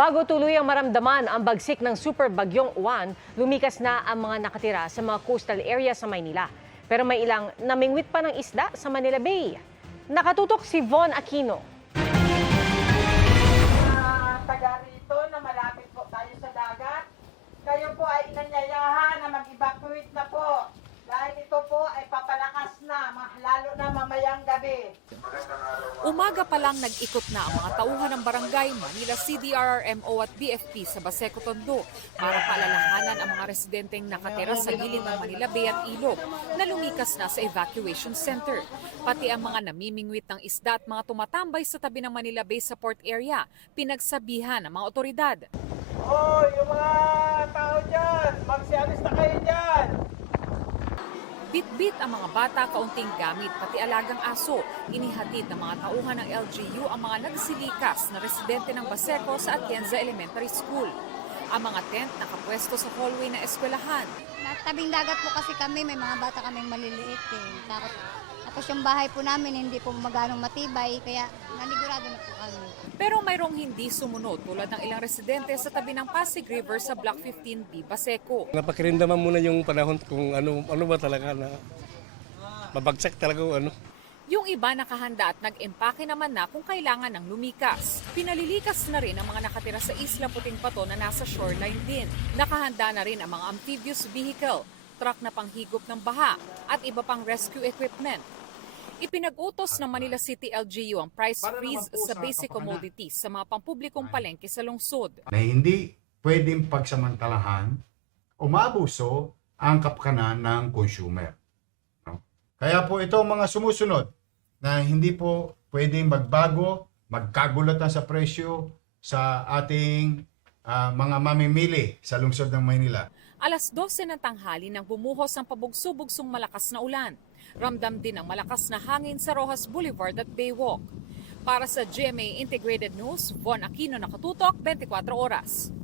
Bago tuluyang maramdaman ang bagsik ng super bagyong Juan, lumikas na ang mga nakatira sa mga coastal area sa Maynila. Pero may ilang namingwit pa ng isda sa Manila Bay. Nakatutok si Von Aquino. Taga rito na malapit po tayo sa dagat, kayo po ay inanyayahan na mag-evacuate na po. Dahil ito po ay papalakas na, lalo na mamayang gabi. Umaga pa lang nag-ikot na ang mga tauhan ng barangay Manila CDRRMO at BFP sa Baseco, Tondo para paalalahanan ang mga residenteng nakatira sa gilid ng Manila Bay at Ilog na lumikas na sa evacuation center. Pati ang mga namimingwit ng isda at mga tumatambay sa tabi ng Manila Bay sa port area, pinagsabihan ng mga otoridad. Oh, yung mga tao dyan, magsialis na kayo dyan. Bit-bit ang mga bata, kaunting gamit, pati alagang aso. Inihatid ng mga tauhan ng LGU ang mga nagsilikas na residente ng Baseco sa Atienza Elementary School. Ang mga tent nakapwesto sa hallway ng eskwelahan. Tabing dagat po kasi kami, may mga bata kaming maliliit eh. Tapos yung bahay po namin hindi po maganong matibay, kaya nanigurado na po kami. Pero mayroong hindi sumunod tulad ng ilang residente sa tabi ng Pasig River sa Block 15B, Baseco. Napakirindaman muna yung panahon kung ano ba talaga na mabagsak talaga ano. Yung iba nakahanda at nag-empake naman na kung kailangan ng lumikas. Pinalilikas na rin ang mga nakatira sa Isla Puting Pato na nasa shoreline din. Nakahanda na rin ang mga amphibious vehicle, truck na panghigop ng baha at iba pang rescue equipment. Ipinag-utos ng Manila City LGU ang price freeze sa basic commodities sa mga pampublikong palengke sa lungsod. Na hindi pwedeng pagsamantalahan o maabuso ang kapakanan ng consumer. No? Kaya po ito mga sumusunod na hindi po pwedeng magbago, magkagulatan sa presyo sa ating mga mamimili sa lungsod ng Maynila. Alas 12 ng tanghali nang bumuhos ang pabugso-bugsong malakas na ulan. Ramdam din ang malakas na hangin sa Rojas Boulevard at Baywalk. Para sa GMA Integrated News, Von Aquino, nakatutok, 24 oras.